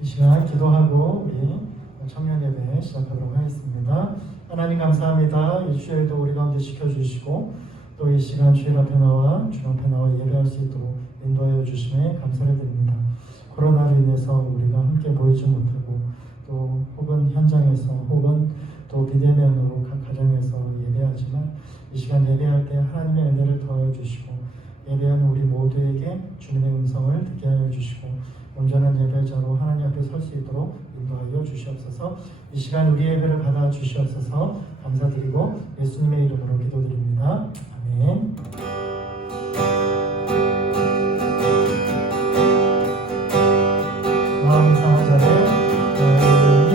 이 시간 기도하고 우리 청년 예배 시작하도록 하겠습니다. 하나님 감사합니다. 이 주일도 우리 가운데 지켜주시고 또 이 시간 주일 앞에 나와 주 앞에 나와 예배할 수 있도록 인도하여 주심에 감사를 드립니다. 코로나로 인해서 우리가 함께 모이지 못하고 또 혹은 현장에서 혹은 또 비대면으로 각 가정에서 예배하지만 이 시간 예배할 때 하나님의 은혜를 더하여 주시고 예배하는 우리 모두에게 주님의 음성을 듣게 하여 주시고 온전한 예배자로 하나님 앞에 설 수 있도록 인도하여 주시옵소서. 이 시간 우리 예배를 받아 주시옵소서. 감사드리고 예수님의 이름으로 기도드립니다. 아멘. 마음 이상한 자를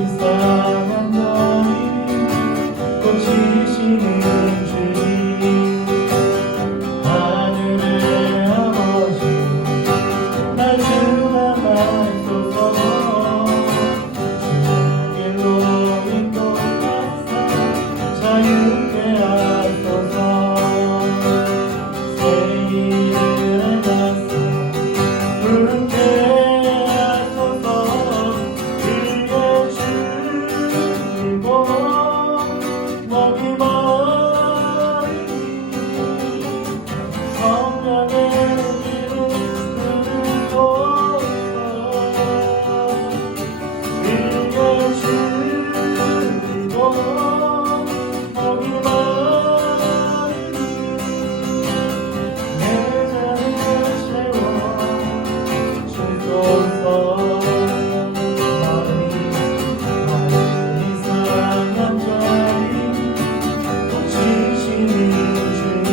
이상한 너희 고치시는 주님 하늘의 아버지 날 주관하소서. 주의 길로 인도하사 자유케 하소서. 새 일을 가사 부르게 하소서. 그의 주이고 목이 마르니 성령의 길을 들으소서. 그의 주이고 목이 마르니 내 잔을 채워 주소서. 마음이 이상한 자리 고치시는 주님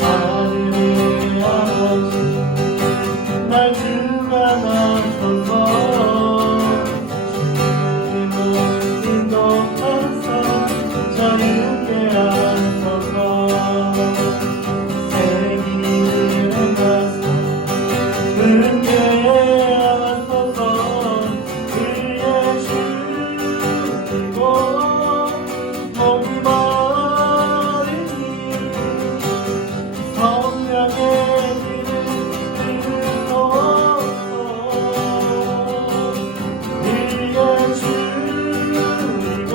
하늘의 아버지 날 주관하소서. 주님을 인도하사 자유케 하소서. 새 길을 가사 부르게 하소서. 그의 주이고 목이 마르니 성령의 길을 들으소서. 그의 주이고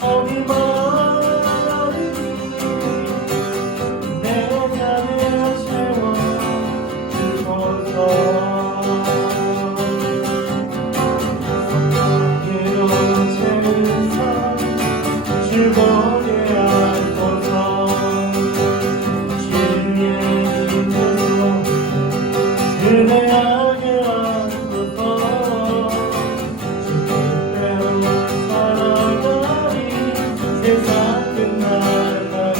목이 마르니 내 잔을 채워 주소서. 성령으로 채우사 주보게 하소서. 주의 이름으로 은혜하게 하소서. 주 뜻대로 살아가리 세상 끝날까지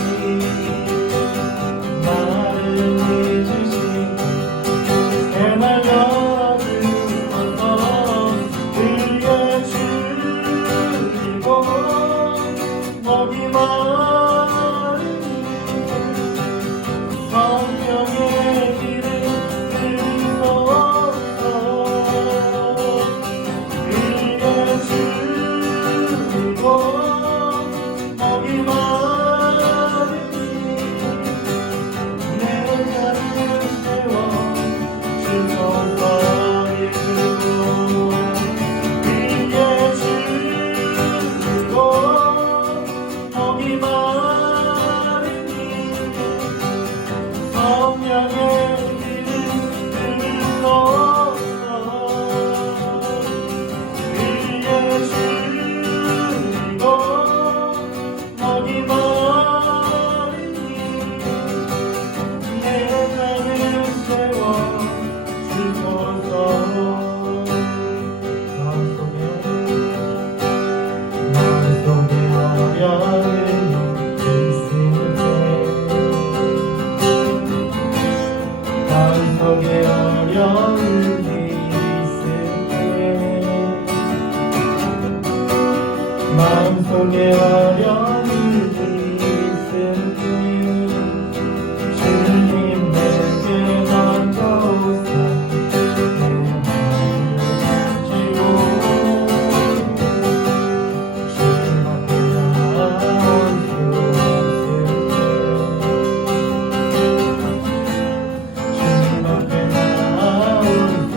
나를 잊으시고 내 말 열어주소서. 그의 주이고 목이 마르니 성령의 길을 들으소서. 그의 주이고 목이 마르니 내 잔을 채워 주소서. 예수로 그의 주이고 목이 마르니 성령의 길을 들으소서. 그의 주이고 목이 마르니 내 잔을 채워 주소서. 마음속에 어려움이 있을 때 마음속에 어려움이 있을 때 마음속에 어려움이 있을 때 주님 내게 먼저 오사 내 마음을 지고 주님 앞에 나올 수 없을 때 주님 앞에 나올 수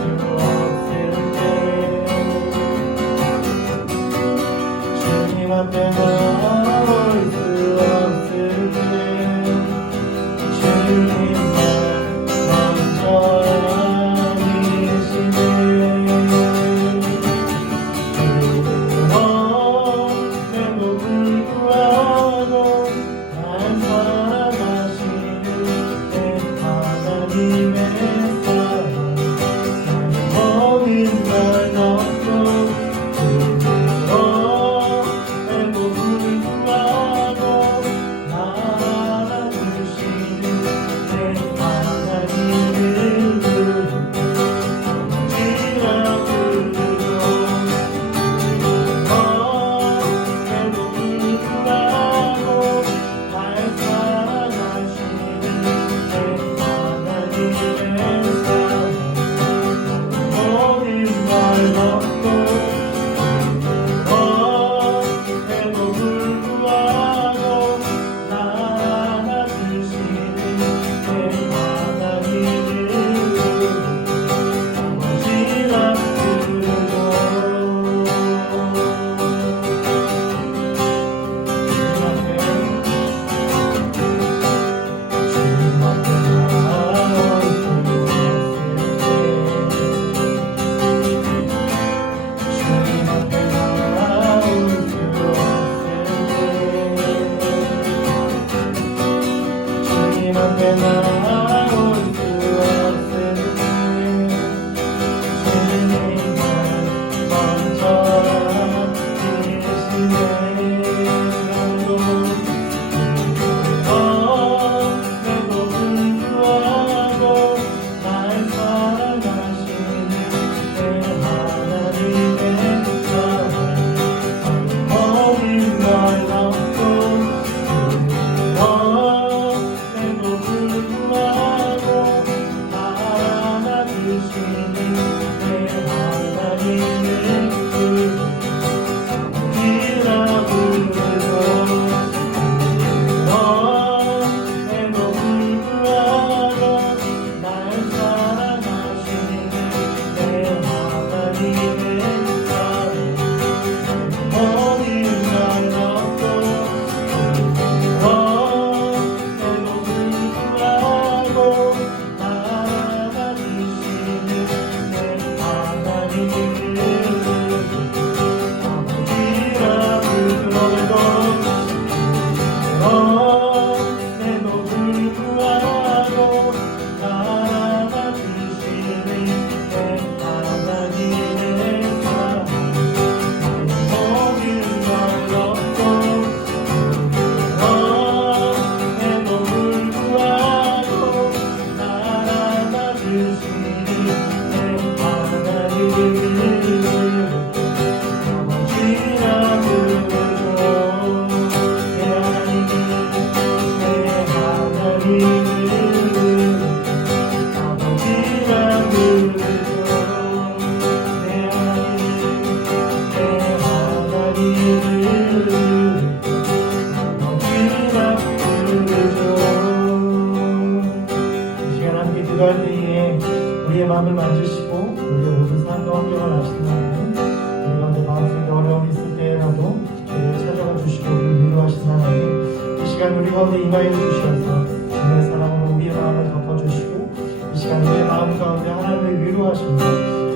마음을 만지시고 우리의 모든 삶 가운데 하시는 하나님, 우리 가운데 마음속에 어려움이 있을 때라도 우리를 찾아가 주시고 우리를 위로하시는 하나님, 이 시간 우리 가운데 임하여 주셔서 주님의 사랑으로 우리의 마음을 덮어주시고 이 시간 우리의 마음 가운데 하나님을 위로하십니다.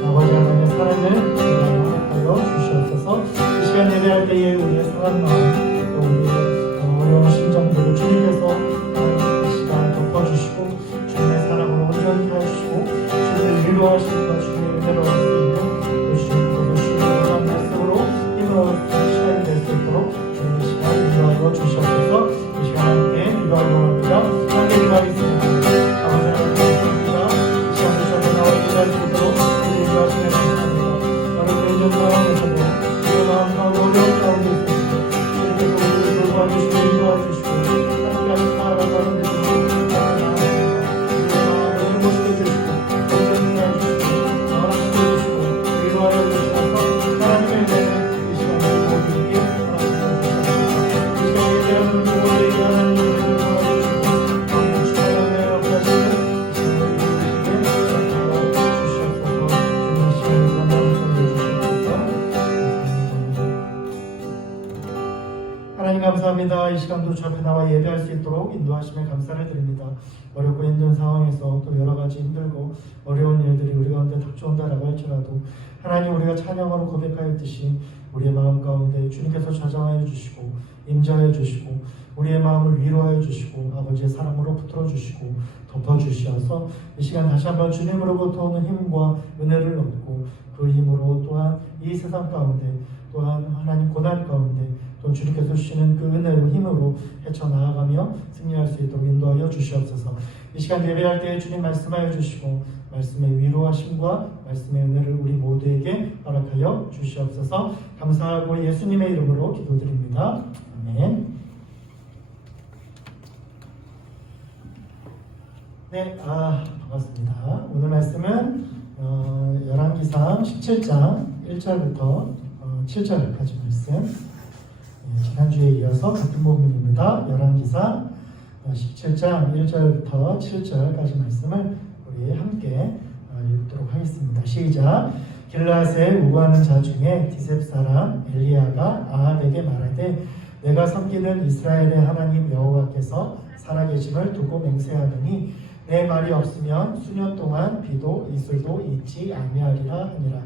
아버지 하나님의 사랑을 허락하여 주시옵소서. 이 시간 예배할 때에 우리의 상한 마음 또 우리의 어려운 심정들을 주님께서 이 시간 덮어주시고 주님의 사랑으로 온전히 하시고 주님을 위로하시고 주님의 은혜로 할 수 있는 주님께서 주님의 원한 말씀으로 힘을 얻는 시간이 될 수 있도록 주님의 시간 위로하여 주시옵소서. 이 시간 함께 기도하기 원합니다. 함께 기도하겠습니다. 아버지 하나님 감사합니다. 이 시간을 저녁 나와 기도할 수 있도록 우리 위로하시면 감사합니다. 여러분의 이런 상황에서도 우리의 마음 가운데 어려운 가운데 있습니다. 주님께서 우리를 돌봐주시고 인도해주시고 함께 하신 나라고 하는 데서 감사합니다. 이 시간도 주 앞에 나와 예배할 수 있도록 인도하심에 감사를 드립니다. 어렵고 힘든 상황에서 또 여러 가지 힘들고 어려운 일들이 우리 가운데 닥쳐온다라고 할지라도 하나님, 우리가 찬양으로 고백하였듯이 우리의 마음 가운데 주님께서 좌정하여 주시고 임재하여 주시고 우리의 마음을 위로하여 주시고 아버지의 사랑으로 붙들어 주시고 덮어 주시어서 이 시간 다시 한번 주님으로부터 오는 힘과 은혜를 얻고 그 힘으로 또한 이 세상 가운데 또한 하나님 고난 가운데 또 주님께서 주시는 그 은혜로 힘으로 헤쳐나아가며 승리할 수 있도록 인도하여 주시옵소서. 이 시간 예배할 때 주님 말씀하여 주시고 말씀의 위로하심과 말씀의 은혜를 우리 모두에게 허락하여 주시옵소서. 감사하고 예수님의 이름으로 기도드립니다. 아멘. 네, 반갑습니다. 오늘 말씀은 열왕기상 17장 1절부터 7절까지 말씀, 지난주에 이어서 같은 부분입니다. 열왕기상 17장 1절부터 7절까지 말씀을 우리 함께 읽도록 하겠습니다. 시작. 길라앗에 우거하는 자 중에 디셉 사람 엘리야가 아합에게 말하되 내가 섬기는 이스라엘의 하나님 여호와께서 살아계심을 두고 맹세하더니 내 말이 없으면 수년 동안 비도 이슬도 있지 아니하리라 하니라.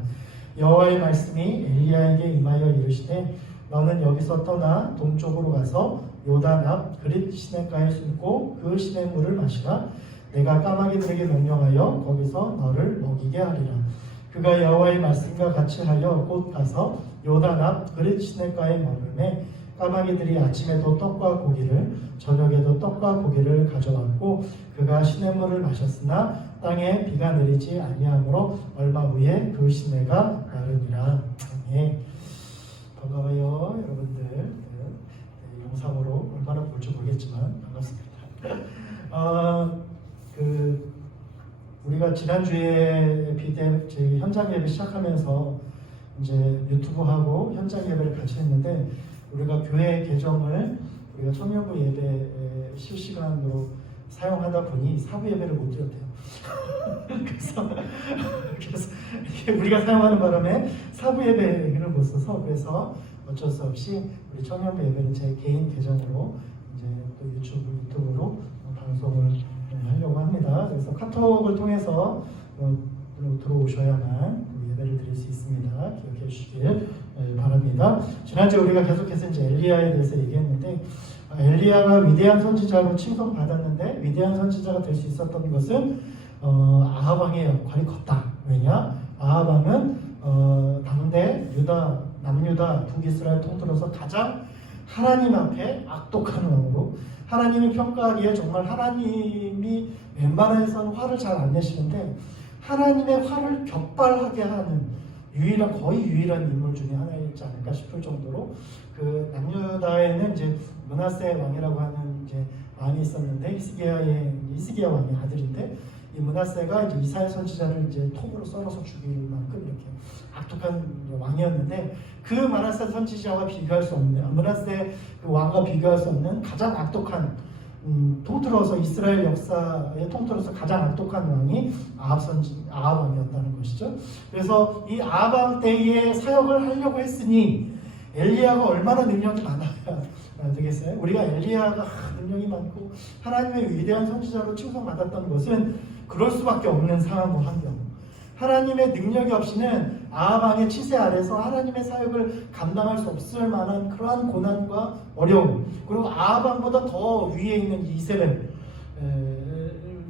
여호와의 말씀이 엘리야에게 임하여 이르시되 너는 여기서 떠나 동쪽으로 가서 요단 앞 그릿 시냇가에 숨고 그 시냇물을 마시라. 내가 까마귀들에게 명령하여 거기서 너를 먹이게 하리라. 그가 여호와의 말씀과 같이 하여 곧 가서 요단 앞 그릿 시냇가에 머물매 까마귀들이 아침에도 떡과 고기를 저녁에도 떡과 고기를 가져왔고 그가 시냇물을 마셨으나 땅에 비가 내리지 아니하므로 얼마 후에 그 시내가 마르니라. 반가워요 여러분들. 영상으로 얼마나 볼지 모르겠지만 반갑습니다. 우리가 지난주에 저희 현장 예배 시작하면서 이제 유튜브하고 현장 예배를 같이 했는데 우리가 교회 계정을 우리가 청년부 예배 실시간으로 사용하다 보니 사부 예배를 못 드렸대요. 그래서 우리가 사용하는 바람에 사부 예배를 못 써서 그래서 어쩔 수 없이 우리 청년부 예배는 제 개인 계정으로 이제 또 유튜브로 방송을 하려고 합니다. 그래서 카톡을 통해서 들어오셔야만 예배를 드릴 수 있습니다. 기억해 주시길 바랍니다. 지난주에 우리가 계속해서 이제 엘리야에 대해서 얘기했는데 엘리야가 위대한 선지자로 칭송받았는데 위대한 선지자가 될 수 있었던 것은 아합 왕의 역할이 컸다. 왜냐? 아합 왕은 당대 남유다 북이스라엘 통틀어서 가장 하나님 앞에 악독한 왕으로 하나님이 평가하기에 정말 하나님이 웬만해서는 화를 잘 안 내시는데 하나님의 화를 격발하게 하는 거의 유일한 인물 중에 하나이지 않을까 싶을 정도로 그 남유다에는 이제 므낫세 왕이라고 하는 이제 왕이 있었는데 히스기야 왕의 아들인데 이 므낫세가 이제 이사야 선지자를 이제 톱으로 썰어서 죽일 만큼 이렇게 악독한 왕이었는데 그 므낫세 선지자와 비교할 수 없는 므낫세 그 왕과 비교할 수 없는 가장 악독한 통틀어서 이스라엘 역사에 통틀어서 가장 악독한 왕이 아합 왕이었다는 것이죠. 그래서 이 아합 왕 때에 사역을 하려고 했으니 엘리야가 얼마나 능력이 많아야 되겠어요? 우리가 엘리야가 능력이 많고 하나님의 위대한 선지자로 칭송받았던 것은 그럴 수밖에 없는 상황과 환경. 하나님의 능력이 없이는 아합 왕의 치세 아래서 하나님의 사역을 감당할 수 없을 만한 그러한 고난과 어려움, 그리고 아합 왕보다 더 위에 있는 이세벨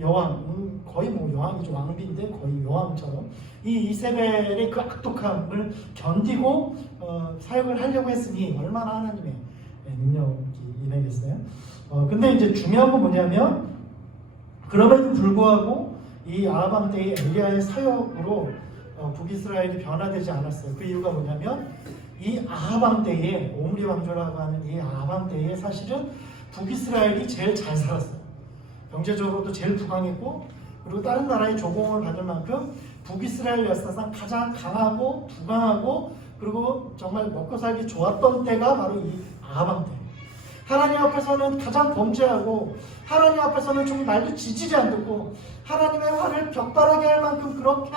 여왕, 거의 뭐 여왕이죠. 왕비인데 거의 여왕처럼 이 이세벨의 그 악독함을 견디고 사역을 하려고 했으니 얼마나 하나님의 능력이 임하겠어요. 근데 이제 중요한 건 뭐냐면 그럼에도 불구하고 이 아합 왕 때의 엘리야의 사역으로 북이스라엘이 변화되지 않았어요. 그 이유가 뭐냐면 이 아합 왕 때에 옴리 왕조라고 하는 이 아합 왕 때에 사실은 북이스라엘이 제일 잘 살았어요. 경제적으로도 제일 부강했고 그리고 다른 나라의 조공을 받을 만큼 북이스라엘 역사상 가장 강하고 부강하고 그리고 정말 먹고 살기 좋았던 때가 바로 이 아합 왕 때. 하나님 앞에서는 가장 범죄하고 하나님 앞에서는 좀 말도 지지지 않고 하나님의 화를 벽발하게 할 만큼 그렇게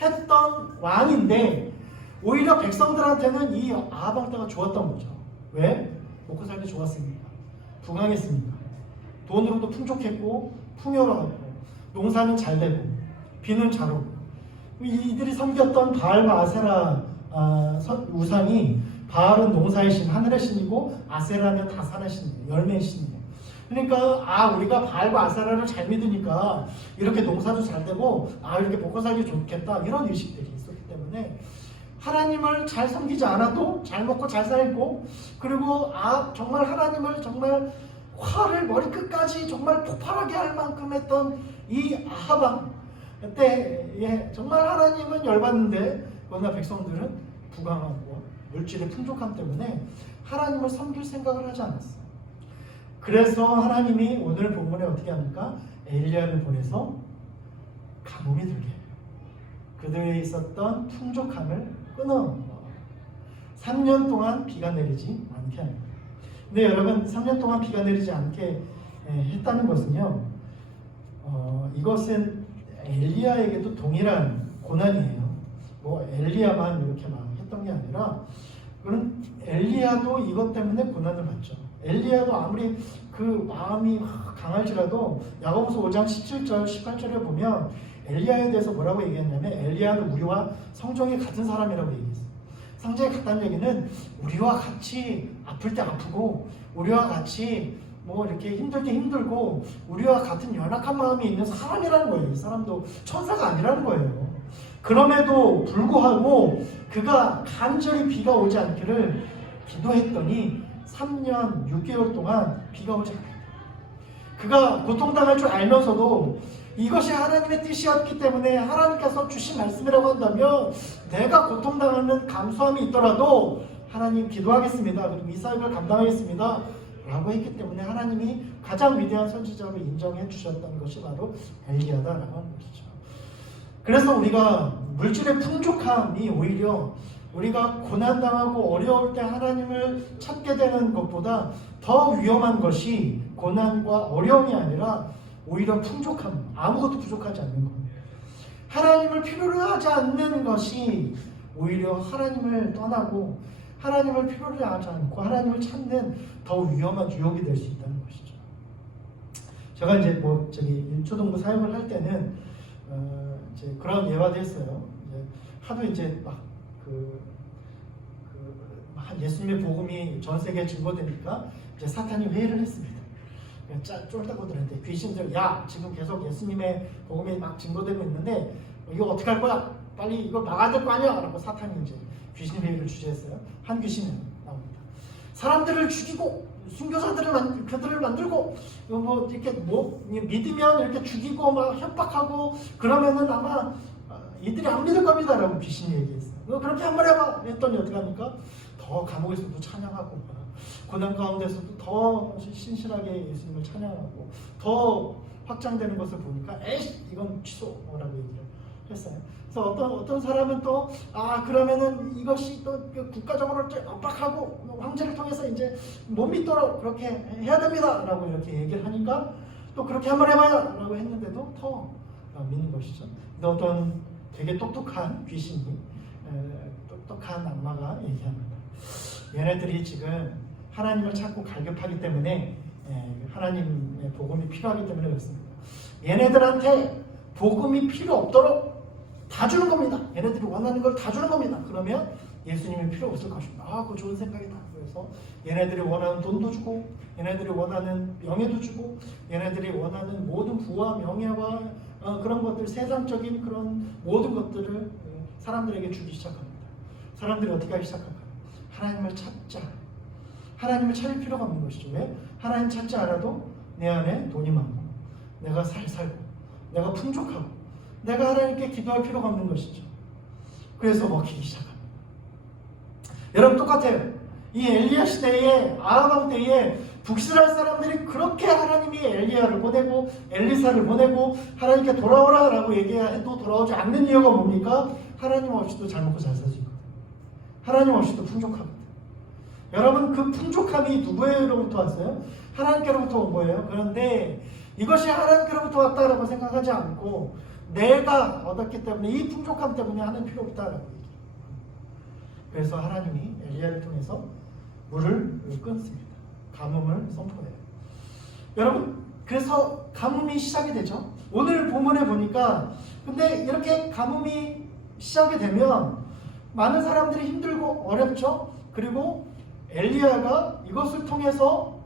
했던 왕인데 오히려 백성들한테는 이 아합 왕 때가 좋았던 거죠. 왜? 먹고 살기 좋았으니까. 부강했으니까. 돈으로도 풍족했고 풍요로웠고 농사는 잘 되고 비는 잘 오고 이들이 섬겼던 바알과 아세라 우상이 바알은 농사의 신, 하늘의 신이고 아세라는 다산의 신이에요. 열매의 신이에요. 그러니까 우리가 바알과 아세라를 잘 믿으니까 이렇게 농사도 잘 되고 이렇게 먹고 살기 좋겠다 이런 의식들이 있었기 때문에 하나님을 잘 섬기지 않아도 잘 먹고 잘 살고 그리고 정말 하나님을 정말 화를 머리끝까지 정말 폭발하게 할 만큼 했던 이 아합 왕 때에 정말 하나님은 열받는데 그러나 백성들은 부강하고 물질의 풍족함 때문에 하나님을 섬길 생각을 하지 않았어요. 그래서 하나님이 오늘 본문에 어떻게 합니까? 엘리야를 보내서 가뭄이 들게 해요. 그들에 있었던 풍족함을 끊어 3년 동안 비가 내리지 않게 합니다. 근데 여러분 3년 동안 비가 내리지 않게 했다는 것은요 이것은 엘리야에게도 동일한 고난이에요. 뭐 엘리야만 이렇게 막 했던 게 아니라 그런 엘리야도 이것 때문에 고난을 받죠. 엘리야도 아무리 그 마음이 강할지라도 야고보서 5장 17절 18절에 보면 엘리야에 대해서 뭐라고 얘기했냐면 엘리야는 우리와 성정이 같은 사람이라고 얘기했어요. 성정이 같다는 얘기는 우리와 같이 아플 때 아프고 우리와 같이 뭐 이렇게 힘들 때 힘들고 우리와 같은 연약한 마음이 있는 사람이라는 거예요. 이 사람도 천사가 아니라는 거예요. 그럼에도 불구하고 그가 간절히 비가 오지 않기를 기도했더니 3년 6개월 동안 비가 오지 않았다. 그가 고통당할 줄 알면서도 이것이 하나님의 뜻이었기 때문에 하나님께서 주신 말씀이라고 한다면 내가 고통당하는 감수함이 있더라도 하나님 기도하겠습니다. 그리고 이 사역을 감당하겠습니다. 라고 했기 때문에 하나님이 가장 위대한 선지자로 인정해 주셨던 것이 바로 엘리야다라고 하는 것이죠. 그래서 우리가 물질의 풍족함이 오히려 우리가 고난당하고 어려울 때 하나님을 찾게 되는 것보다 더 위험한 것이 고난과 어려움이 아니라 오히려 풍족함, 아무것도 부족하지 않는 겁니다. 하나님을 필요로 하지 않는 것이 오히려 하나님을 떠나고 하나님을 필요로 하지 않고 하나님을 찾는 더 위험한 유혹이 될 수 있다는 것이죠. 제가 이제 초등부 사역을 할 때는 이제 그런 예화도 했어요. 하도 이제 예수님의 복음이 전 세계에 증거되니까 이제 사탄이 회의를 했습니다. 쫄딱거들한테 귀신들, 야 지금 계속 예수님의 복음이 막 증거되고 있는데 이거 어떻게 할 거야? 빨리 이거 막아야 될 거 아니야? 라고 사탄이 이제 귀신 회의를 주재했어요. 한 귀신은 나옵니다. 사람들을 죽이고 그들을 만들고 이렇게 믿으면 이렇게 죽이고 막 협박하고 그러면은 아마 이들이 안 믿을 겁니다라고 귀신이 얘기했어요. 그렇게 한번 해봐 했더니 어떻게 합니까? 더 감옥에서도 찬양하고 고난 가운데서도 더 신실하게 예수님을 찬양하고 더 확장되는 것을 보니까 이건 취소라고 얘기를 했어요. 그래서 어떤 사람은 또 그러면은 이것이 또 국가적으로 압박하고 황제를 통해서 이제 못 믿도록 그렇게 해야 됩니다라고 이렇게 얘기를 하니까 또 그렇게 한번 해봐요라고 했는데도 더 믿는 것이죠. 근데 어떤 되게 똑똑한 귀신이 똑똑한 악마가 얘기합니다. 얘네들이 지금 하나님을 찾고 갈급하기 때문에 하나님의 복음이 필요하기 때문에 그렇습니다. 얘네들한테 복음이 필요 없도록 다 주는 겁니다. 얘네들이 원하는 걸 다 주는 겁니다. 그러면 예수님이 필요 없을 것입니다. 그거 좋은 생각이다. 그래서 얘네들이 원하는 돈도 주고, 얘네들이 원하는 명예도 주고, 얘네들이 원하는 모든 부와 명예와 그런 것들, 세상적인 그런 모든 것들을 사람들에게 주기 시작합니다. 사람들이 어떻게 하기 시작할까요? 하나님을 찾자. 하나님을 찾을 필요가 없는 것이죠. 왜? 하나님 찾지 않아도 내 안에 돈이 많고, 내가 살고, 내가 풍족하고, 내가 하나님께 기도할 필요가 없는 것이죠. 그래서 먹히기 시작합니다. 여러분 똑같아요. 이 엘리야 시대에 아하방 때에 북이스라엘 사람들이 그렇게 하나님이 엘리야를 보내고 엘리사를 보내고 하나님께 돌아오라라고 얘기해도 돌아오지 않는 이유가 뭡니까? 하나님 없이도 잘 먹고 잘 사지거든요. 하나님 없이도 풍족하거든요. 여러분 그 풍족함이 누구로부터 왔어요? 하나님께로부터 온 거예요. 그런데 이것이 하나님께로부터 왔다라고 생각하지 않고 내가 얻었기 때문에 이 풍족함 때문에 하는 필요 없다라고 얘기해요. 그래서 하나님이 엘리야를 통해서 물을 끊습니다. 가뭄을 선포해요. 여러분 그래서 가뭄이 시작이 되죠. 오늘 본문에 보니까 근데 이렇게 가뭄이 시작이 되면 많은 사람들이 힘들고 어렵죠. 그리고 엘리야가 이것을 통해서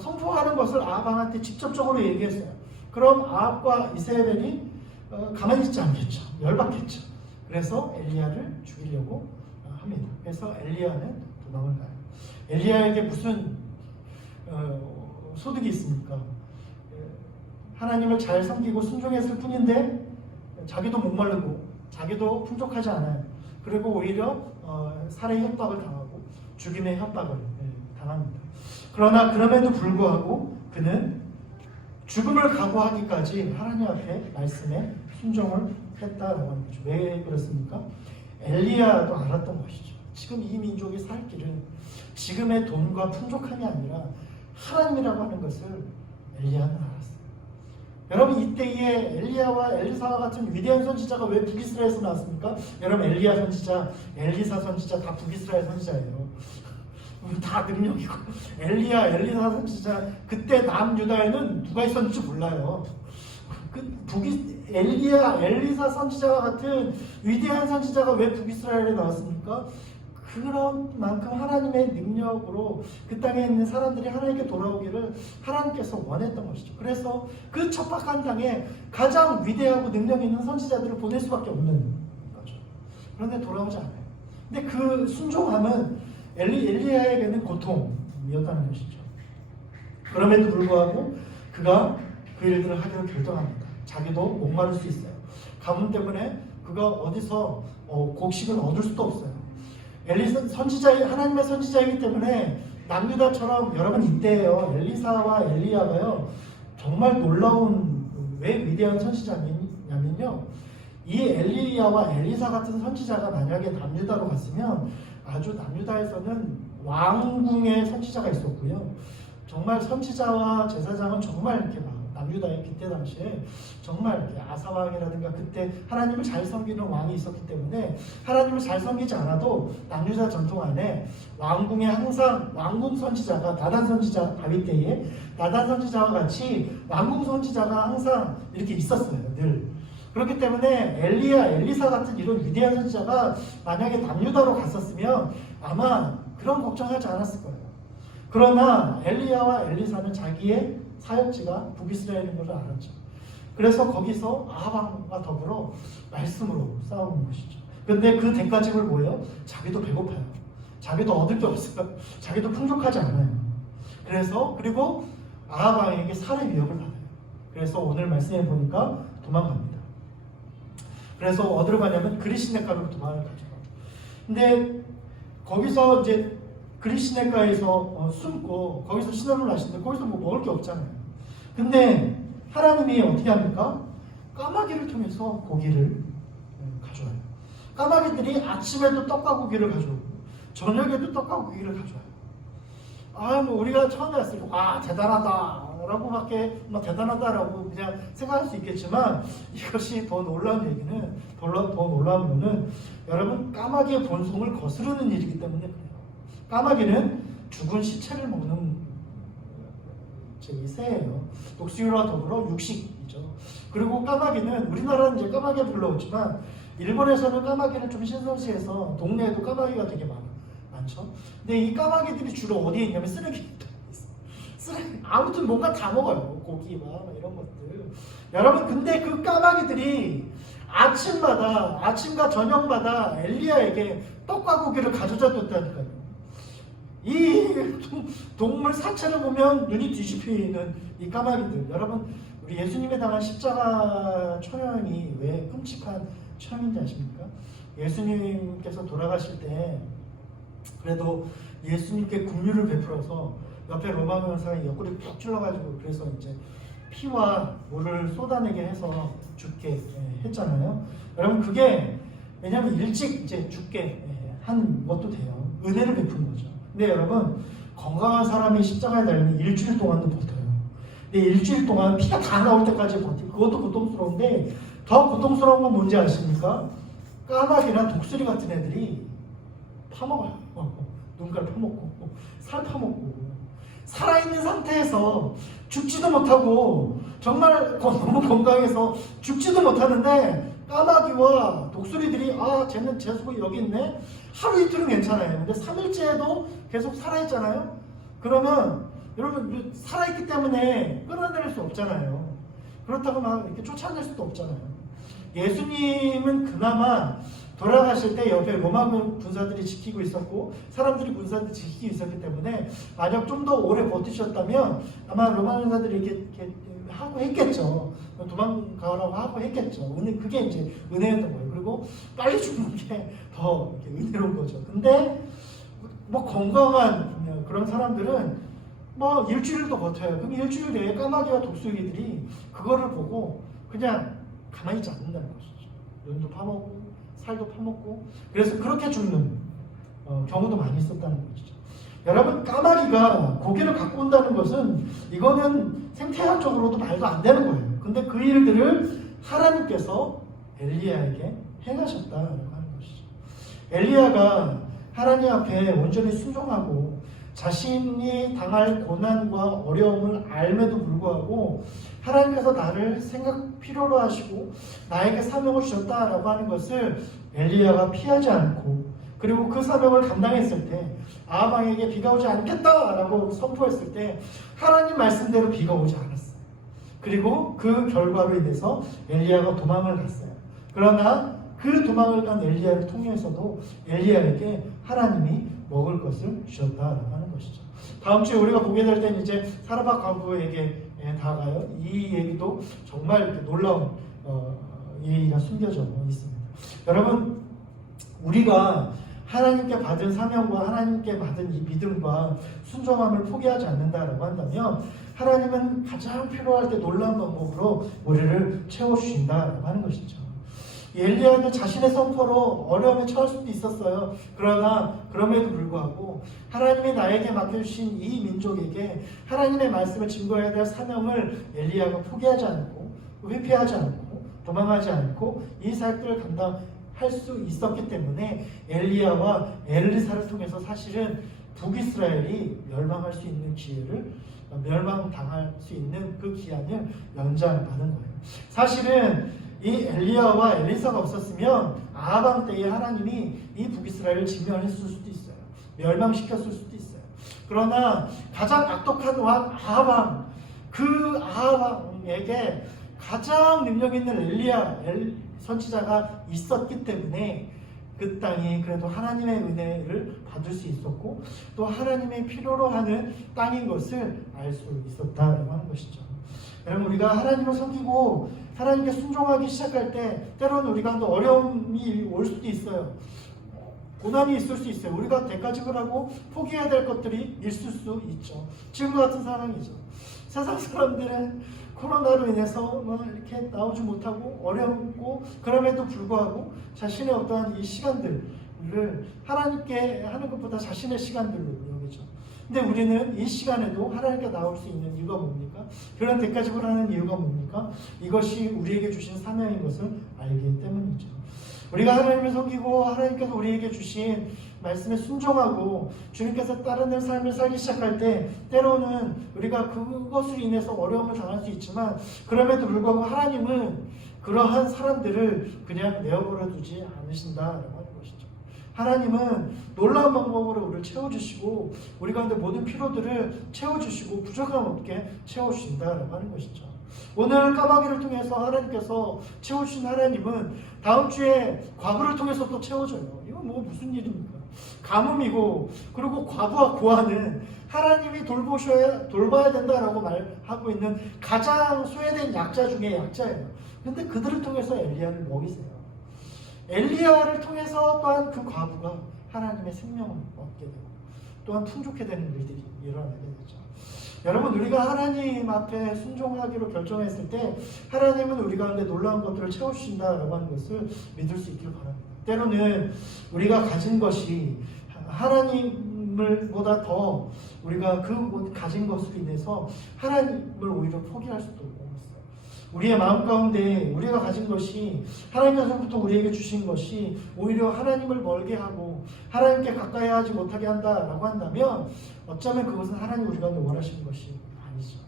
선포하는 것을 아합한테 직접적으로 얘기했어요. 그럼 아합과 이세벨이 가만히 있지 않겠죠. 열받겠죠. 그래서 엘리야를 죽이려고 합니다. 그래서 엘리야는 도망을 가요. 엘리야에게 무슨 소득이 있습니까? 하나님을 잘 섬기고 순종했을 뿐인데 자기도 목마르고 자기도 풍족하지 않아요. 그리고 오히려 살해 협박을 당하고 죽임의 협박을 당합니다. 그러나 그럼에도 불구하고 그는 죽음을 각오하기까지 하나님 앞에 말씀에 순종을 했다라고 하는 거죠. 왜 그렇습니까? 엘리야도 알았던 것이죠. 지금 이 민족이 살 길은 지금의 돈과 풍족함이 아니라 하나님이라고 하는 것을 엘리야는 알았어요. 여러분 이때에 엘리야와 엘리사와 같은 위대한 선지자가 왜 북이스라엘에서 나왔습니까? 여러분 엘리야 선지자, 엘리사 선지자 다 북이스라엘 선지자예요. 다 능력이고 엘리야, 엘리사 선지자 그때 남유다에는 누가 있었는지 몰라요. 엘리야, 엘리사 선지자와 같은 위대한 선지자가 왜 북이스라엘에 나왔습니까? 그런 만큼 하나님의 능력으로 그 땅에 있는 사람들이 하나님께 돌아오기를 하나님께서 원했던 것이죠. 그래서 그 척박한 땅에 가장 위대하고 능력 있는 선지자들을 보낼 수밖에 없는 거죠. 그런데 돌아오지 않아요. 근데 그 순종함은 엘리야에게는 고통이었다는 것이죠. 그럼에도 불구하고 그가 그 일들을 하기로 결정합니다. 자기도 목마를 수 있어요. 가뭄 때문에 그가 어디서 곡식을 얻을 수도 없어요. 하나님의 선지자이기 때문에 남유다처럼 여러분 이때예요. 엘리사와 엘리야가요. 정말 놀라운 왜 위대한 선지자냐면요. 이 엘리야와 엘리사 같은 선지자가 만약에 남유다로 갔으면 아주 남유다에서는 왕궁의 선지자가 있었고요. 정말 선지자와 제사장은 정말 이렇게 막 남유다의 그때 당시에 정말 이렇게 아사왕이라든가 그때 하나님을 잘 섬기는 왕이 있었기 때문에 하나님을 잘 섬기지 않아도 남유다 전통 안에 왕궁에 항상 왕궁 선지자가 나단 선지자 다윗 때에 나단 선지자와 같이 왕궁 선지자가 항상 이렇게 있었어요. 늘. 그렇기 때문에 엘리야, 엘리사 같은 이런 위대한 선지자가 만약에 남유다로 갔었으면 아마 그런 걱정하지 않았을 거예요. 그러나 엘리야와 엘리사는 자기의 사역지가 북이스라엘인 것을 알았죠. 그래서 거기서 아합왕과 더불어 말씀으로 싸우는 것이죠. 그런데 그 대가집을 뭐예요? 자기도 배고파요. 자기도 얻을 게 없어요. 자기도 풍족하지 않아요. 그리고 아합왕에게 살해 위협을 받아요. 그래서 오늘 말씀해 보니까 도망갑니다. 그래서 어디로 가냐면 그리시네가로 도망을 가죠. 근데 거기서 이제 그리시네가에서 숨고 거기서 신앙을 하시는데 거기서 뭐 먹을 게 없잖아요. 근데 하나님이 어떻게 합니까? 까마귀를 통해서 고기를 까마귀들이 아침에도 떡과 고기를 가져오고 저녁에도 떡과 고기를 가져와요. 뭐 우리가 처음에 왔을 때 대단하다라고밖에 대단하다라고 그냥 생각할 수 있겠지만, 이것이 더 놀라운 얘기는 더 놀라운 거는 여러분, 까마귀의 본성을 거스르는 일이기 때문에 그래요. 까마귀는 죽은 시체를 먹는 새예요. 독수리와 더불어 육식이죠. 그리고 까마귀는, 우리나라는 이제 까마귀가 별로 없지만 일본에서는 까마귀를 좀 신성시해서 동네에도 까마귀가 되게 많죠. 근데 이 까마귀들이 주로 어디에 있냐면 쓰레기. 아무튼 뭔가 다 먹어요. 고기와 이런 것들. 여러분, 근데 그 까마귀들이 아침과 저녁마다 엘리야에게 떡과 고기를 가져다 줬다니까요. 이 동물 사체를 보면 눈이 뒤집히는 이 까마귀들. 여러분, 우리 예수님에 당한 십자가 처형이 왜 끔찍한 처형인지 아십니까? 예수님께서 돌아가실 때 그래도 예수님께 긍휼을 베풀어서 옆에 로마 병사가 옆구리 푹 찔러가지고, 그래서 이제 피와 물을 쏟아내게 해서 죽게 했잖아요. 여러분, 그게 왜냐하면 일찍 이제 죽게 한 것도 돼요. 은혜를 베푼 거죠. 근데 여러분, 건강한 사람이 십자가에 달리면 일주일 동안도 버텨요. 근데 일주일 동안 피가 다 나올 때까지 버티고, 그것도 고통스러운데 더 고통스러운 건 뭔지 아십니까? 까마귀나 독수리 같은 애들이 파먹어요. 눈깔 파먹고 살 파먹고, 살아있는 상태에서 죽지도 못하고 정말 너무 건강해서 죽지도 못하는데, 까마귀와 독수리들이 쟤는 제 속에 여기 있네? 하루 이틀은 괜찮아요. 근데 3일째에도 계속 살아있잖아요. 그러면 여러분, 살아있기 때문에 끌어내릴 수 없잖아요. 그렇다고 막 이렇게 쫓아낼 수도 없잖아요. 예수님은 그나마 돌아가실 때 옆에 로마 군사들이 지키고 있었고 사람들이 군사들이 지키고 있었기 때문에, 만약 좀 더 오래 버티셨다면 아마 로마 군사들이 이렇게 하고 했겠죠. 도망가라고 하고 했겠죠. 그게 이제 은혜였던 거예요. 그리고 빨리 죽는 게 더 은혜로운 거죠. 근데 뭐 건강한 그런 사람들은 뭐 일주일도 버텨요. 그럼 일주일 내에 까마귀와 독수리들이 그거를 보고 그냥 가만히 있지 않는다는 것이죠. 눈도 파먹고 살도 파먹고, 그래서 그렇게 죽는 경우도 많이 있었다는 것이죠. 여러분, 까마귀가 고기를 갖고 온다는 것은 이거는 생태학적으로도 말도 안 되는 거예요. 근데 그 일들을 하나님께서 엘리야에게 행하셨다라고 하는 것이죠. 엘리야가 하나님 앞에 온전히 순종하고 자신이 당할 고난과 어려움을 알매도 불구하고 하나님께서 나를 필요로 하시고 나에게 사명을 주셨다라고 하는 것을 엘리야가 피하지 않고, 그리고 그 사명을 감당했을 때 아합왕에게 비가 오지 않겠다라고 선포했을 때 하나님 말씀대로 비가 오지 않았어요. 그리고 그 결과로 인해서 엘리야가 도망을 갔어요. 그러나 그 도망을 간 엘리야를 통해서도 엘리야에게 하나님이 먹을 것을 주셨다라고 하는 것이죠. 다음 주에 우리가 보게 될 때는 이제 사르밧 과부에게 다가요. 이 얘기도 정말 이렇게 놀라운 얘기가 숨겨져 있습니다. 여러분, 우리가 하나님께 받은 사명과 하나님께 받은 이 믿음과 순종함을 포기하지 않는다라고 한다면, 하나님은 가장 필요할 때 놀라운 방법으로 우리를 채워주신다라고 하는 것이죠. 엘리야는 자신의 선포로 어려움에 처할 수도 있었어요. 그러나 그럼에도 불구하고 하나님이 나에게 맡겨주신 이 민족에게 하나님의 말씀을 증거해야 될 사명을 엘리야가 포기하지 않고 회피하지 않고 도망하지 않고 이 사역들을 감당할 수 있었기 때문에 엘리야와 엘리사를 통해서 사실은 북이스라엘이 멸망할 수 있는 기회를, 멸망당할 수 있는 그 기한을 연장받은 거예요. 사실은 이 엘리야와 엘리사가 없었으면 아합 때에 하나님이 이 북이스라엘을 진멸했을 수도 있어요. 멸망시켰을 수도 있어요. 그러나 가장 악독한 왕 아합, 그 아합 왕에게 가장 능력 있는 엘리야 선지자가 있었기 때문에 그 땅이 그래도 하나님의 은혜를 받을 수 있었고, 또 하나님의 필요로 하는 땅인 것을 알 수 있었다라고 하는 것이죠. 여러분, 우리가 하나님을 섬기고 하나님께 순종하기 시작할 때 때로는 우리가 또 어려움이 올 수도 있어요. 고난이 있을 수 있어요. 우리가 대가직을 하고 포기해야 될 것들이 있을 수 있죠. 지금과 같은 상황이죠. 세상 사람들은 코로나로 인해서 이렇게 나오지 못하고 어렵고 그럼에도 불구하고 자신의 어떠한 이 시간들을 하나님께 하는 것보다 자신의 시간들로 여기죠. 근데 우리는 이 시간에도 하나님께 나올 수 있는 이유가 뭡니까? 그런 데까지 하는 이유가 뭡니까? 이것이 우리에게 주신 사명인 것을 알기 때문이죠. 우리가 하나님을 섬기고 하나님께서 우리에게 주신 말씀에 순종하고 주님께서 따르는 삶을 살기 시작할 때 때로는 우리가 그것으로 인해서 어려움을 당할 수 있지만 그럼에도 불구하고 하나님은 그러한 사람들을 그냥 내어버려 두지 않으신다라고 하는 것이죠. 하나님은 놀라운 방법으로 우리를 채워주시고 우리 가운데 모든 필요들을 채워주시고 부족함 없게 채워주신다라고 하는 것이죠. 오늘 까마귀를 통해서 하나님께서 채워주신 하나님은 다음 주에 과부를 통해서 또 채워줘요. 이건 뭐 무슨 일입니까? 가뭄이고 그리고 과부와 고아는 하나님이 돌봐야 된다라고 말하고 있는 가장 소외된 약자 중에 약자예요. 근데 그들을 통해서 엘리야를 먹이세요. 엘리야를 통해서 또한 그 과부가 하나님의 생명을 얻게 되고 또한 풍족해 되는 일들이 일어나게 되죠. 여러분, 우리가 하나님 앞에 순종하기로 결정했을 때 하나님은 우리 가운데 놀라운 것들을 채워주신다라고 하는 것을 믿을 수 있길 바랍니다. 때로는 우리가 가진 것이 하나님보다 더 우리가 그 가진 것으로 인해서 하나님을 오히려 포기할 수도 있어요. 우리의 마음 가운데 우리가 가진 것이 하나님께서부터 우리에게 주신 것이 오히려 하나님을 멀게 하고 하나님께 가까이 하지 못하게 한다라고 한다면 어쩌면 그것은 하나님 우리가 원하시는 것이 아니죠.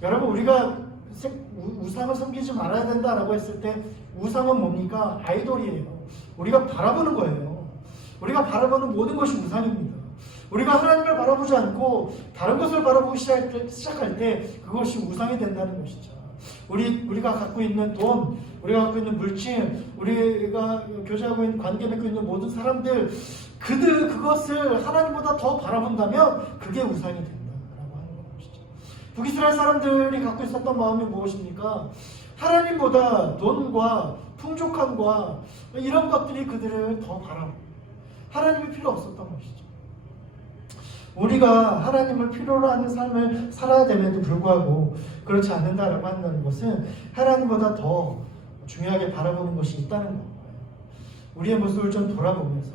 여러분, 우리가 우상을 섬기지 말아야 된다라고 했을 때 우상은 뭡니까? 아이돌이에요. 우리가 바라보는 거예요. 우리가 바라보는 모든 것이 우상입니다. 우리가 하나님을 바라보지 않고 다른 것을 바라보기 시작할 때 그것이 우상이 된다는 것이죠. 우리가 갖고 있는 돈, 우리가 갖고 있는 물질, 우리가 교제하고 있는 관계 맺고 있는 모든 사람들, 그것을 하나님보다 더 바라본다면 그게 우상이 된다라고 하는 것이죠. 북이스라엘 사람들이 갖고 있었던 마음이 무엇입니까? 하나님보다 돈과 풍족함과 이런 것들이 그들을 더 바라보고 하나님이 필요 없었던 것이죠. 우리가 하나님을 필요로 하는 삶을 살아야 됨에도 불구하고 그렇지 않는다라고 한다는 것은 하나님보다 더 중요하게 바라보는 것이 있다는 거예요. 우리의 모습을 좀 돌아보면서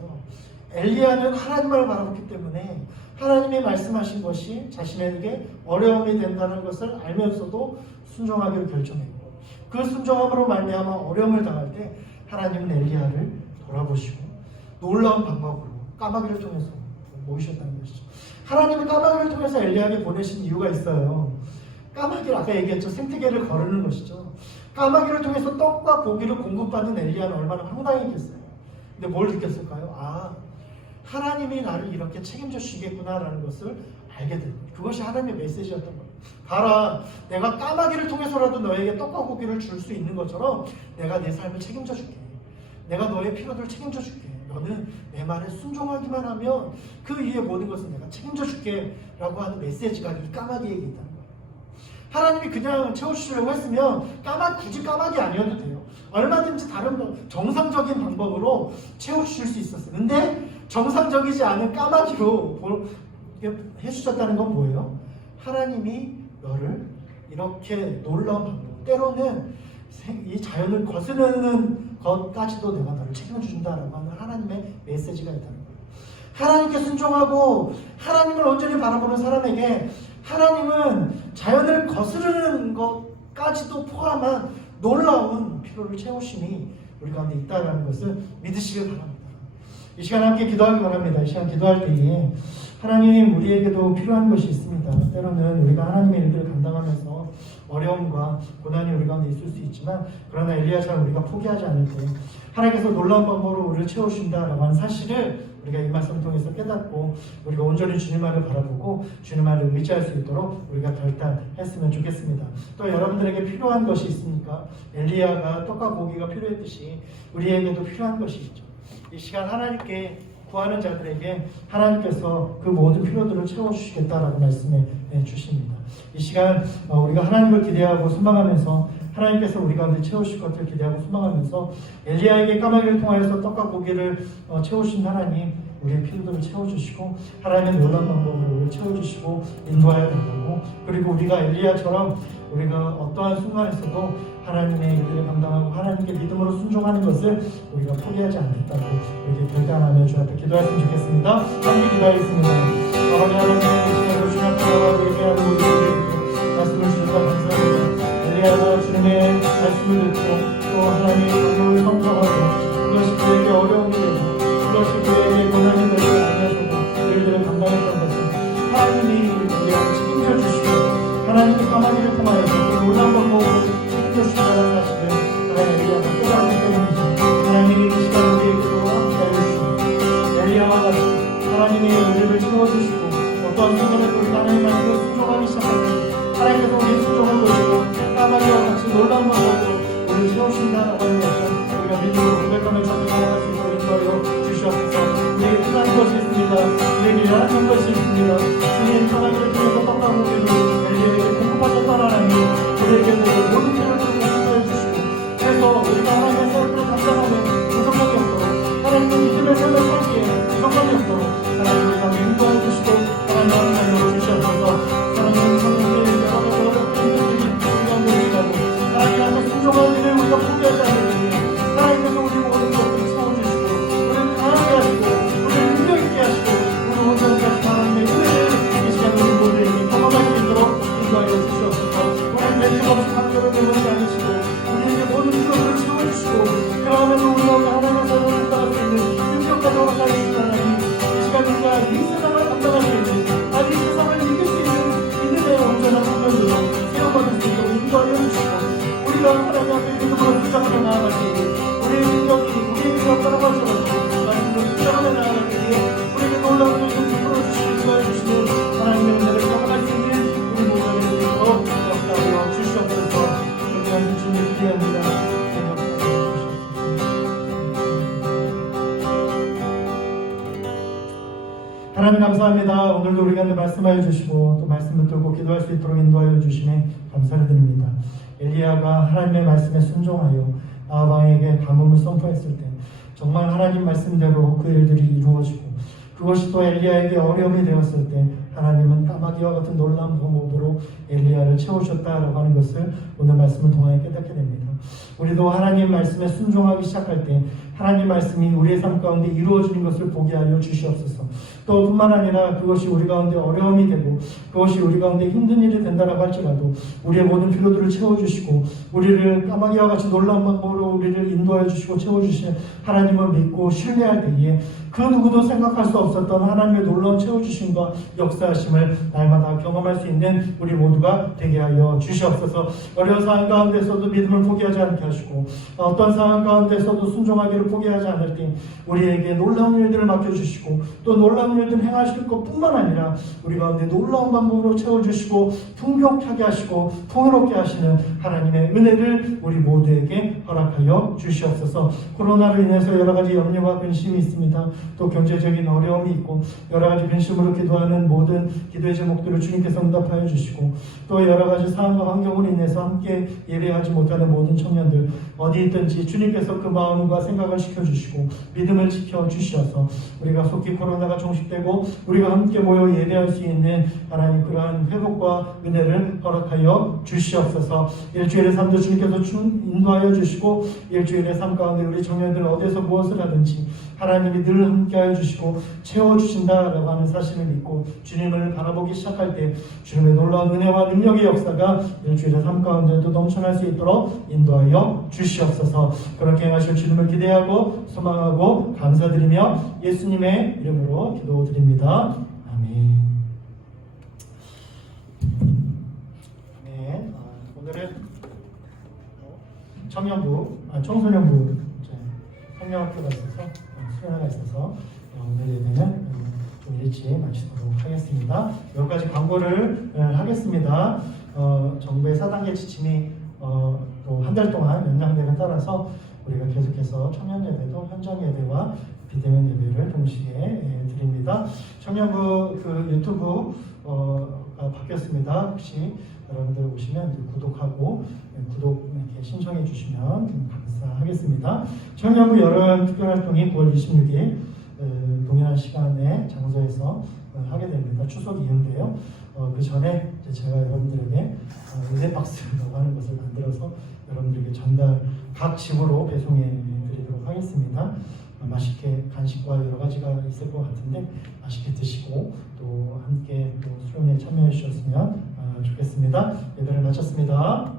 엘리야는 하나님을 바라봤기 때문에 하나님이 말씀하신 것이 자신에게 어려움이 된다는 것을 알면서도 순종하기로 결정했고 그 순종함으로 말미암아 어려움을 당할 때 하나님은 엘리야를 돌아보시고 놀라운 방법으로 까마귀를 통해서 모이셨다는 것이죠. 하나님은 까마귀를 통해서 엘리야에게 보내신 이유가 있어요. 까마귀를 아까 얘기했죠. 생태계를 거르는 것이죠. 까마귀를 통해서 떡과 고기를 공급받는 엘리야는 얼마나 황당했겠어요. 근데 뭘 느꼈을까요? 하나님이 나를 이렇게 책임져 주시겠구나라는 것을 알게 된 거예요. 그것이 하나님의 메시지였던 거예요. 봐라, 내가 까마귀를 통해서라도 너에게 떡과 고기를 줄 수 있는 것처럼 내가 내 삶을 책임져 줄게. 내가 너의 필요들을 책임져 줄게. 너는 내 말에 순종하기만 하면 그 위에 모든 것을 내가 책임져 줄게 라고 하는 메시지가 이 까마귀에게 있다는 거예요. 하나님이 그냥 채워주시려고 했으면 굳이 까마귀 아니어도 돼요. 얼마든지 다른 정상적인 방법으로 채워주실 수 있었어요. 근데 정상적이지 않은 까마귀로 해주셨다는 건 뭐예요? 하나님이 너를 이렇게 놀라운 방법, 때로는 이 자연을 거스르는 것까지도 내가 너를 책임준다라고 하는 하나님의 메시지가 있다는 거예요. 하나님께 순종하고 하나님을 온전히 바라보는 사람에게 하나님은 자연을 거스르는 것까지도 포함한 놀라운 필요를 채우심이 우리 가운데 있다는 것을 믿으시길 바랍니다. 이 시간 함께 기도하기 바랍니다. 이 시간 기도할 때에 하나님, 우리에게도 필요한 것이 있습니다. 때로는 우리가 하나님의 일들을 감당하면서 어려움과 고난이 우리 가운데 있을 수 있지만 그러나 엘리야처럼 우리가 포기하지 않을 때 하나님께서 놀라운 방법으로 우리를 채워주신다라고 하는 사실을 우리가 이 말씀을 통해서 깨닫고 우리가 온전히 주님만을 바라보고 주님만을 의지할 수 있도록 우리가 결단했으면 좋겠습니다. 또 여러분들에게 필요한 것이 있습니까? 엘리야가 떡과 고기가 필요했듯이 우리에게도 필요한 것이 있죠. 이 시간 하나님께 구하는 자들에게 하나님께서 그 모든 필요들을 채워주시겠다라고 말씀해 주십니다. 이 시간 우리가 하나님을 기대하고 소망하면서 하나님께서 우리 가운데 채우실 것을 기대하고 소망하면서 엘리야에게 까마귀를 통하여서 떡과 고기를 채우신 하나님, 우리의 필요들을 채워주시고 하나님의 놀라운 방법으로 우리를 채워주시고 인도하여 달라고, 그리고 우리가 엘리야처럼 우리가 어떠한 순간에서도 하나님의 일들을 감당하고 하나님께 믿음으로 순종하는 것을 우리가 포기하지 않겠다고 이렇게 결단하며 주 앞에 기도했으면 좋겠습니다. 함께 기도하겠습니다. 아버지 하나님, 이 시간으로 주 앞에 나와 얘기하는 우리들에게 말씀을 주셔서 감사합니다. 엘리야가 주님의 말씀을 듣고 또 하나님의 강력을 선포하고 그것이 그에게 어려움이 되고 그것이 그에게 고난이 되지 아니하셔도 일들을 감당했던 것은 하나님이 엘리야를 책임져 주시고 하나님의 까마귀를 통하여서 그 놀라운 방법으로 책임져 주신다는 사실을 하나님 엘리야가 깨달았기 때문이죠. 하나님이 이 시간 우리에게도 함께하여 주시고 엘리야와 같이 하나님의 은혜를 채워주시고 어떠한 순간에도 우리 하나님의 말씀을 순종하기 시작할 때 하나님께서 우리의 순종을 보시고 까마귀와 같이 놀라운 방법으로 우리를 채우신다라고 하는 것을 우리가 믿음으로 고백하며 전달할 수 있도록 인도하여 주시옵소서. 우리에게 필요한 것이 있습니다. 우리에게 열악한 것이 있습니다. 주님 까마귀를 통해서 떡과 고기를 엘리야에게 공급하셨던 하나님, 우리에게도 모든 필요를 인도해 주시고 그래서 우리가 하나님의 삶을 감당하는 구성력이 없도록 하나님의 믿음의 삶을 살기에 구성력이 없도록 하나님 우리가 인도해 주시고 하나님 하나님으로 주시옵소서. 사랑하는 성령님 하나님 앞에 순종하는 일을 우리가 포기하지 않는 하나님께서 우리 모든 것을 채워주시고 우리를 강하게 하시고 우리를 능력 있게 하시고 우리 온전까지 하나님의 은혜를 이 시간 우리 모두에게 경험할 수 있도록 인도하여 주시옵소서. 우리는 멘트없이 감격을 내놓지 않으시고 우리에게 모든 필요를 채워주시고 그러면서 우리가 하나님의 삶을 감당할 수 있는 능력까지 허락하여 주시는 하나님, 이 시간 우리가 이 세상을 감당할 수 있는 이 세상을 이길 수 있는 믿음의 온전한 사명으로 세워받을 수 있도록 인도하여 주시고 우리가 하나님 앞에 믿음으로 붙잡혀 나아가시니 우리의 능력이 우리에게 없다고 하셔가지고 말씀으로 붙잡혀 나아가시니 우리에게 놀라운 일을 풀어주시고 도와주시는 하나님의 은혜를 경험할 수 있는 우리 모두에게 되도록 역사하여 주시옵소서. 여기까지 주님 기대합니다. 하나님 감사합니다. 오늘도 우리 가운데 말씀하여 주시고 또 말씀 붙들고 기도할 수 있도록 인도하여 주시네 감사를 드립니다. 엘리야가 하나님의 말씀에 순종하여 아합 왕에게 가뭄을 선포했을 때 정말 하나님 말씀대로 그 일들이 이루어지고 그것이 또 엘리야에게 어려움이 되었을 때 하나님은 까마귀와 같은 놀라운 방법으로 엘리야를 채우셨다라고 하는 것을 오늘 말씀을 통하여 깨닫게 됩니다. 우리도 하나님 말씀에 순종하기 시작할 때 하나님 말씀이 우리의 삶 가운데 이루어지는 것을 보게 하여 주시옵소서. 또 뿐만 아니라 그것이 우리 가운데 어려움이 되고 그것이 우리 가운데 힘든 일이 된다라고 할지라도 우리의 모든 필요들을 채워주시고 우리를 까마귀와 같이 놀라운 방법으로 우리를 인도하여 주시고 채워주신 하나님을 믿고 신뢰할 때에 그 누구도 생각할 수 없었던 하나님의 놀라운 채워주심과 역사하심을 날마다 경험할 수 있는 우리 모두가 되게 하여 주시옵소서. 어려운 상황 가운데서도 믿음을 포기하지 않게 하시고 어떤 상황 가운데서도 순종하기를 포기하지 않을 때 우리에게 놀라운 일들을 맡겨주시고 또 놀라운 일들을 행하실 것뿐만 아니라 우리 가운데 놀라운 방법으로 채워주시고 풍족하게 하시고 풍요롭게 하시는 하나님의 은혜를 우리 모두에게 허락하여 주시옵소서. 코로나로 인해서 여러 가지 염려와 근심이 있습니다. 또 경제적인 어려움이 있고 여러 가지 근심으로 기도하는 모든 기도의 제목들을 주님께서 응답하여 주시고 또 여러 가지 상황과 환경으로 인해서 함께 예배하지 못하는 모든 청년들 어디 있든지 주님께서 그 마음과 생각을 지켜주시고 믿음을 지켜주셔서 우리가 속히 코로나가 종식되고 우리가 함께 모여 예배할 수 있는 하나님 그러한 회복과 은혜를 허락하여 주시옵소서. 일주일의 삶도 주님께서 인도하여 주시고 일주일의 삶 가운데 우리 청년들 어디서 무엇을 하든지 하나님이 늘 함께하여 주시고 채워주신다라고 하는 사실을 믿고 주님을 바라보기 시작할 때 주님의 놀라운 은혜와 능력의 역사가 일주일의 삶 가운데도 넘쳐날 수 있도록 인도하여 주시옵소서. 그렇게 행하실 주님을 기대하고 소망하고 감사드리며 예수님의 이름으로 기도드립니다. 아멘. 네, 오늘은 청소년부 성령학교가 있어서 수련회가 있어서 오늘 예배는 좀 일찍 마치도록 하겠습니다. 몇 가지 광고를 하겠습니다. 정부의 4단계 지침이 또 한 달 동안 연장됨에 따라서 우리가 계속해서 청년 예배도 현장 예배와 비대면 예배를 동시에 드립니다. 청년부 그 유튜브가 바뀌었습니다. 혹시 여러분들 오시면 구독하고 구독 이렇게 신청해 주시면 감사하겠습니다. 청년부 여름 특별활동이 9월 26일 동일한 시간에 장소에서 하게 됩니다. 추석 이후인데요. 그 전에 이제 제가 여러분들에게 은혜 박스라고 하는 것을 만들어서 여러분들에게 전달 각 집으로 배송해 드리도록 하겠습니다. 맛있게 간식과 여러 가지가 있을 것 같은데 맛있게 드시고 또 함께 또 수련회에 참여해 주셨으면 좋겠습니다. 예배를 마쳤습니다.